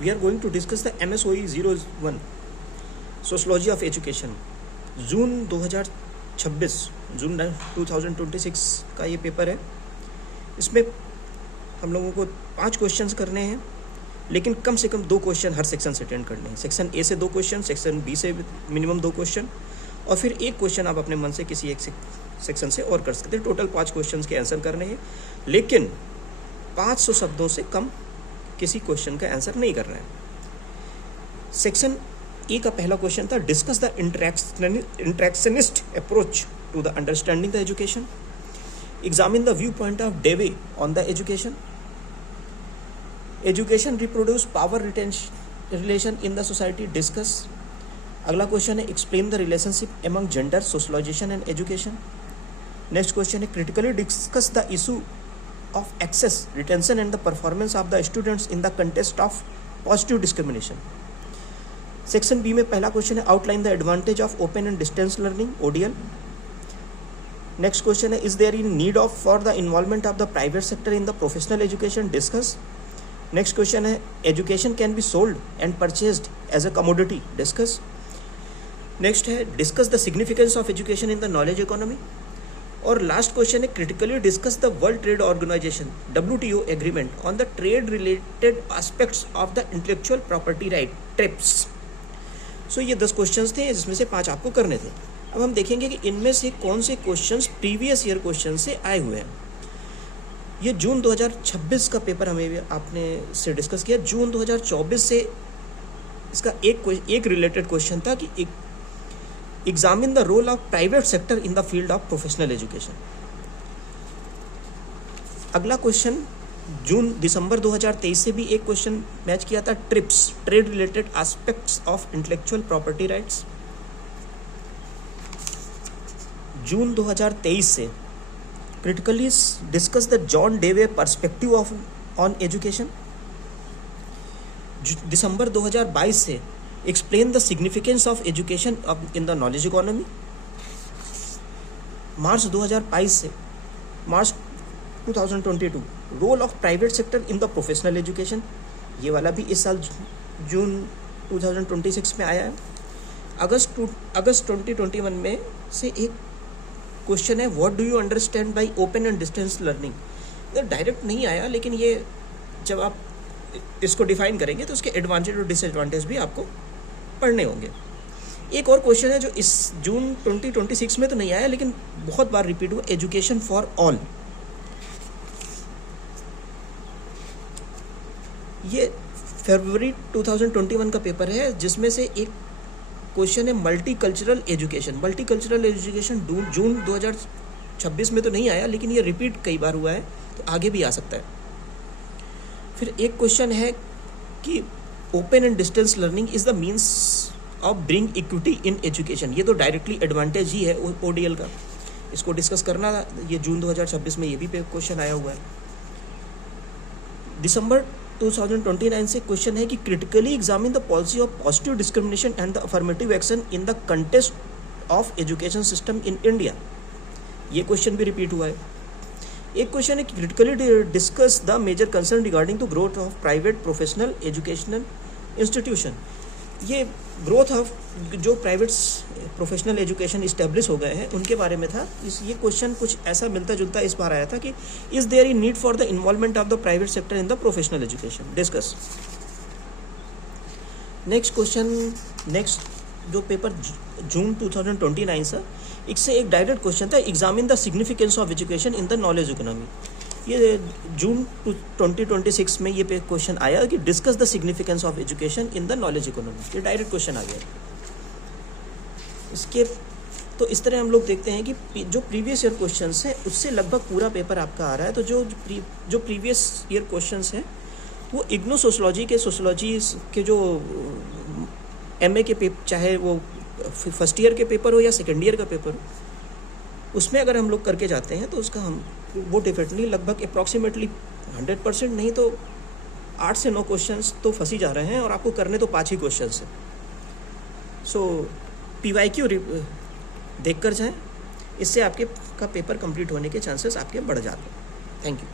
we are going to discuss the MSOE 01 sociology of education. जून 2026 का ये paper है। इसमें हम लोगों को 5 क्वेश्चंस करने हैं, लेकिन कम से कम 2 क्वेश्चन हर सेक्शन से अटेंड करने हैं। सेक्शन ए से 2 क्वेश्चन, सेक्शन बी से मिनिमम 2 क्वेश्चन, और फिर एक क्वेश्चन आप अपने मन से किसी एक सेक्शन से और कर सकते हैं। टोटल 5 क्वेश्चंस के आंसर करने हैं, लेकिन 500 शब्दों से कम किसी क्वेश्चन का आंसर नहीं करना है। सेक्शन ए का पहला क्वेश्चन था, discuss the interactionist approach to the understanding the education. Examine the view point of Dewey on the education. Education reproduce power relation in the society, discuss. अगला question है, explain the relationship among gender, socialisation and education. Next question है, critically discuss the issue of access, retention and the performance of the students in the context of positive discrimination. Section B में पहला question है, outline the advantage of open and distance learning, ODL। Next question है, is there in need of for the involvement of the private sector in the professional education, discuss. Next question है, education can be sold and purchased as a commodity, discuss. Next है, discuss the significance of education in the knowledge economy. और last question है, critically discuss the world trade organisation WTO agreement on the trade related aspects of the intellectual property right, TRIPS. So ये 10 questions थे, जिसमें से 5 आपको करने थे। अब हम देखेंगे कि इनमें से कौन से क्वेश्चंस प्रीवियस ईयर क्वेश्चन से आए हुए हैं। ये जून 2026 का पेपर हमें आपने से डिस्कस किया। जून 2024 से इसका एक रिलेटेड क्वेश्चन था कि examine the role of private sector in the field of professional education. अगला क्वेश्चन दिसंबर 2023 से भी एक क्वेश्चन मैच किया था, TRIPS, trade related aspects of intellectual property rights. जून 2023 से critically discuss the John Dewey perspective of on education. दिसंबर 2022 से explain the significance of education in the knowledge economy. मार्च 2022 role of private sector in the professional education. ये वाला भी इस साल जून 2026 में आया है। अगस्त 2021 में से एक क्वेश्चन है, what do you understand by open and distance learning. ये डायरेक्ट नहीं आया, लेकिन ये जब आप इसको डिफाइन करेंगे तो उसके एडवांटेज और डिसएडवांटेज भी आपको पढ़ने होंगे। एक और क्वेश्चन है जो इस जून 2026 में तो नहीं आया, लेकिन बहुत बार रिपीट हुआ, एजुकेशन फॉर ऑल। ये फरवरी 2021 का पेपर है, जिसमें से एक क्वेश्चन है, मल्टीकल्चरल एजुकेशन। मल्टीकल्चरल एजुकेशन जून 2026 में तो नहीं आया, लेकिन ये रिपीट कई बार हुआ है, तो आगे भी आ सकता है। फिर एक क्वेश्चन है कि open and distance learning is the means of bring equity in education. ये तो डायरेक्टली एडवांटेज ही है ODL का, इसको डिस्कस करना। ये जून 2026 में ये भी क्वेश्चन आया हुआ है। दिसंबर 2029 से क्वेश्चन है कि critically examine the policy of positive discrimination and the affirmative action in the context of education system in India. ये क्वेश्चन भी रिपीट हुआ है। एक क्वेश्चन है, critically discuss the major concern regarding the growth of private professional educational institution. ये growth of जो private professional education establish हो गए हैं उनके बारे में था। ये क्वेश्चन कुछ ऐसा मिलता जुलता इस बार आया था कि is there in need for the involvement of the private sector in the professional education, discuss. Next question, जो पेपर जून 2029 से, इससे एक डायरेक्ट क्वेश्चन था, examine the significance of education in the knowledge economy. ये June 2026 में ये क्वेश्चन आया कि discuss the significance of education in the knowledge economy. ये डायरेक्ट क्वेश्चन आ गया इसके। तो इस तरह हम लोग देखते हैं कि जो प्रीवियस ईयर क्वेश्चंस हैं उससे लगभग पूरा पेपर आपका आ रहा है। तो जो प्रीवियस ईयर क्वेश्चंस हैं वो इग्नो सोशलॉजी के जो MA के पेपर, चाहे वो फर्स्ट ईयर के पेपर हो या सेकेंड ईयर का पेपर हो, उसमें अगर हम लोग करके जाते हैं तो उसका वो डेफिनेटली लगभग अप्रॉक्सीमेटली 100% नहीं तो 8 से 9 क्वेश्चंस तो फंस ही जा रहे हैं, और आपको करने तो 5 ही क्वेश्चंस हैं। सो PYQ देख कर जाएँ, इससे आपके का पेपर कंप्लीट होने के चांसेस आपके बढ़ जाते हैं। Thank you.